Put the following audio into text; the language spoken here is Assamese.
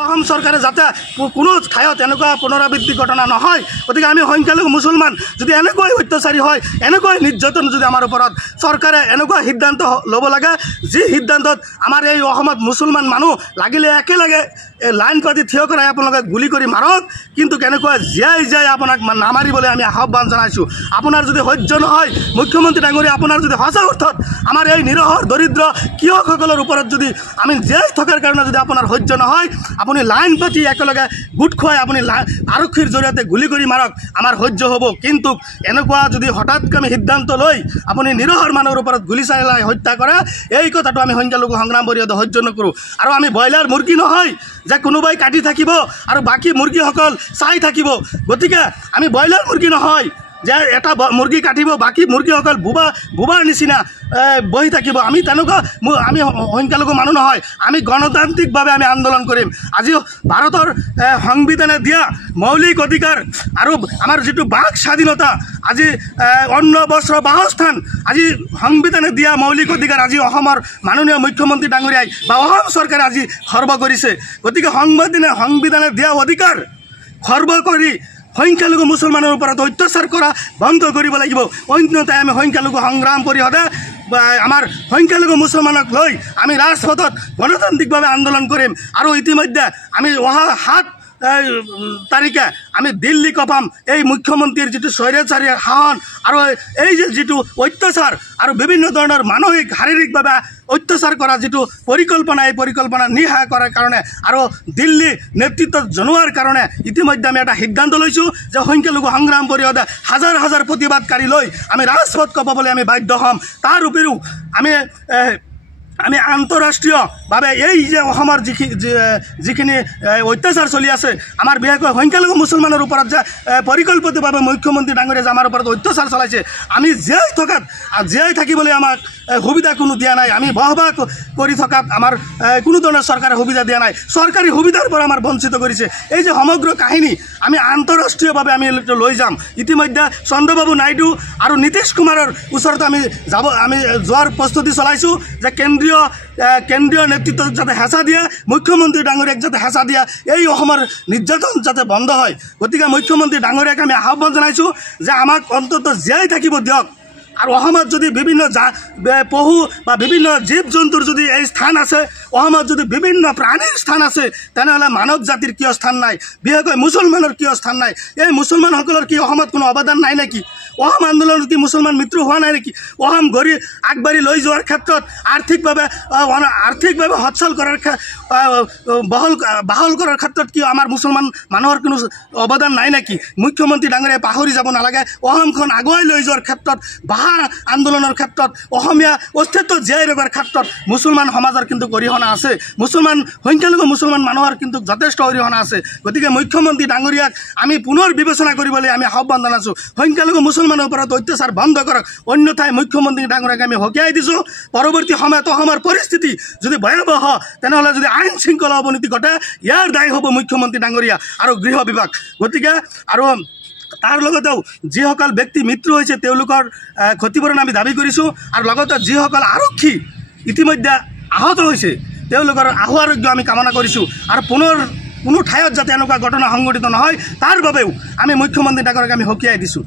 অসম চৰকাৰে যাতে কোনো ঠাইত এনেকুৱা পুনৰাবৃত্তি ঘটনা নহয়। গতিকে আমি সংখ্যালঘু মুছলমান যদি এনেকৈ অত্যাচাৰী হয়, এনেকৈ নিৰ্যাতন যদি আমাৰ ওপৰত চৰকাৰে এনেকুৱা সিদ্ধান্ত ল'ব লাগে, যি সিদ্ধান্তত আমাৰ এই অসমত মুছলমান মানুহ লাগিলে একেলগে লাইন পাতি থিয় কৰাই আপোনালোকে গুলি কৰি মাৰক, কিন্তু কেনেকুৱা জীয়াই আপোনাক নামাৰিবলৈ আমি আহ্বান জনাইছোঁ। আপোনাৰ যদি সহ্য নহয় মুখ্যমন্ত্ৰী ডাঙৰীয়া, আপোনাৰ যদি সঁচা অৰ্থত আমাৰ এই নিৰহৰ দৰিদ্ৰ কৃষকসকলৰ ওপৰত যদি আমি জীয়াই থকাৰ কাৰণে যদি আপোনাৰ সহ্য নহয়, আপুনি লাইন পাতি একেলগে গোট খুৱাই আপুনি আৰক্ষীৰ জৰিয়তে গুলি কৰি মাৰক, আমাৰ সহ্য হ'ব। কিন্তু এনেকুৱা যদি হঠাৎকামী সিদ্ধান্ত লৈ আপুনি নিৰহৰ মানুহৰ ওপৰত গুলি চালাই হত্যা কৰে, এই কথাটো আমি সংখ্যালঘু সংগ্ৰাম পৰিষদে সহ্য নকৰোঁ। আৰু আমি ব্ৰইলাৰ মুৰ্গী নহয় যে কোনোবাই কাটি থাকিব আৰু বাকী মুৰ্গীসকল চাই থাকিব। গতিকে আমি ব্ৰইলাৰ মুৰ্গী নহয় যে এটা মুৰ্গী কাটিব, বাকী মুৰ্গীসকল বোবাৰ নিচিনা বহি থাকিব। আমি তেনেকুৱা আমি সংখ্যালঘু মানুহ নহয়। আমি গণতান্ত্ৰিকভাৱে আমি আন্দোলন কৰিম। আজি ভাৰতৰ সংবিধানে দিয়া মৌলিক অধিকাৰ আৰু আমাৰ যিটো বাক স্বাধীনতা, আজি অন্ন বস্ত্ৰ বাসস্থান, আজি সংবিধানে দিয়া মৌলিক অধিকাৰ আজি অসমৰ মাননীয় মুখ্যমন্ত্ৰী ডাঙৰীয়াই বা অসম চৰকাৰে আজি খৰ্ব কৰিছে। গতিকে সংবিধানে দিয়া অধিকাৰ খৰ্ব কৰি সংখ্যালঘু মুছলমানৰ ওপৰত অত্যাচাৰ কৰা বন্ধ কৰিব লাগিব। অন্যথাই আমি সংখ্যালঘু সংগ্ৰাম পৰিষদে আমাৰ সংখ্যালঘু মুছলমানক লৈ আমি ৰাজপথত গণতান্ত্ৰিকভাৱে আন্দোলন কৰিম। আৰু ইতিমধ্যে আমি অহা 7 তাৰিখে আমি দিল্লী কপাম এই মুখ্যমন্ত্ৰীৰ যিটো স্বৈৰাচাৰী শাসন আৰু এই যিটো অত্যাচাৰ আৰু বিভিন্ন ধৰণৰ মানসিক শাৰীৰিকভাৱে অত্যাচাৰ কৰা যিটো পৰিকল্পনা, এই পৰিকল্পনা নিশা কৰাৰ কাৰণে আৰু দিল্লী নেতৃত্বত জনোৱাৰ কাৰণে ইতিমধ্যে আমি এটা সিদ্ধান্ত লৈছোঁ যে সংখ্যালঘু সংগ্ৰাম পৰিষদে হাজাৰ হাজাৰ প্ৰতিবাদকাৰী লৈ আমি ৰাজপথ কপাবলৈ আমি বাধ্য হ'ম। তাৰ উপৰিও আমি আন্তঃৰাষ্ট্ৰীয়ভাৱে এই যে অসমৰ যিখিনি অত্যাচাৰ চলি আছে, আমাৰ বিশেষকৈ সংখ্যালঘু মুছলমানৰ ওপৰত যে পৰিকল্পিতভাৱে মুখ্যমন্ত্ৰী ডাঙৰীয়াই যে আমাৰ ওপৰত অত্যাচাৰ চলাইছে, আমি জীয়াই থাকিবলৈ আমাক সুবিধা কোনো দিয়া নাই। আমি বসবাস কৰি থকাত আমাৰ কোনো ধৰণৰ চৰকাৰে সুবিধা দিয়া নাই, চৰকাৰী সুবিধাৰ পৰা আমাৰ বঞ্চিত কৰিছে। এই যে সমগ্ৰ কাহিনী আমি আন্তঃৰাষ্ট্ৰীয়ভাৱে আমি লৈ যাম। ইতিমধ্যে চন্দ্ৰবাবু নাইডু আৰু নীতিশ কুমাৰৰ ওচৰত আমি যোৱাৰ প্ৰস্তুতি চলাইছোঁ যে কেন্দ্ৰীয় নেতৃত্বত যাতে হেঁচা দিয়ে, মুখ্যমন্ত্ৰী ডাঙৰীয়াক যাতে হেঁচা দিয়ে, এই অসমৰ নিৰ্যাতন যাতে বন্ধ হয়। গতিকে মুখ্যমন্ত্ৰী ডাঙৰীয়াক আমি আহ্বান জনাইছোঁ যে আমাক অন্ততঃ জীয়াই থাকিব দিয়ক। আৰু অসমত যদি বিভিন্ন পশু বা বিভিন্ন জীৱ জন্তুৰ যদি এই স্থান আছে, অসমত যদি বিভিন্ন প্ৰাণীৰ স্থান আছে, তেনেহ'লে মানৱ জাতিৰ কিয় স্থান নাই? বিশেষকৈ মুছলমানৰ কিয় স্থান নাই? এই মুছলমানসকলৰ কি অসমত কোনো অৱদান নাই নেকি? অসম আন্দোলনত কি মুছলমান মৃত্যু হোৱা নাই নেকি? অসম আগবাঢ়ি লৈ যোৱাৰ ক্ষেত্ৰত আৰ্থিকভাৱে সচ্ছল কৰাৰ বহল কৰাৰ ক্ষেত্ৰত কি আমাৰ মুছলমান মানুহৰ কোনো অৱদান নাই নেকি? মুখ্যমন্ত্ৰী ডাঙৰীয়াই পাহৰি যাব নালাগে। অসমখন আগুৱাই লৈ যোৱাৰ ক্ষেত্ৰত, আন্দোলনৰ ক্ষেত্ৰত, অসমীয়া অস্তিত্ব জীয়াই ৰখাৰ ক্ষেত্ৰত মুছলমান সমাজৰ কিন্তু অৰিহণা আছে। সংখ্যালঘু মুছলমান মানুহৰ কিন্তু যথেষ্ট অৰিহণা আছে। গতিকে মুখ্যমন্ত্ৰী ডাঙৰীয়াক আমি পুনৰ বিবেচনা কৰিবলৈ আমি আহ্বান জনাইছোঁ। সংখ্যালঘু মুছলমানৰ ওপৰত অত্যাচাৰ বন্ধ কৰক, অন্যথাই মুখ্যমন্ত্ৰী ডাঙৰীয়াক আমি সকীয়াই দিছোঁ। পৰৱৰ্তী সময়ত অসমৰ পৰিস্থিতি যদি ভয়াৱহ, তেনেহ'লে যদি আইন শৃংখলা অৱনতি ঘটে, ইয়াৰ দায়ী হ'ব মুখ্যমন্ত্ৰী ডাঙৰীয়া আৰু গৃহ বিভাগ। গতিকে আৰু তাৰ লগতেও যিসকল ব্যক্তি মৃত্যু হৈছে তেওঁলোকৰ ক্ষতিপূৰণ আমি দাবী কৰিছোঁ। আৰু লগতে যিসকল আৰক্ষী ইতিমধ্যে আহত হৈছে তেওঁলোকৰ আশু আৰোগ্য আমি কামনা কৰিছোঁ। আৰু পুনৰ কোনো ঠাইত যাতে এনেকুৱা ঘটনা সংঘটিত নহয় তাৰ বাবেও আমি মুখ্যমন্ত্ৰী ডাঙৰীয়াক আমি সকীয়াই দিছোঁ।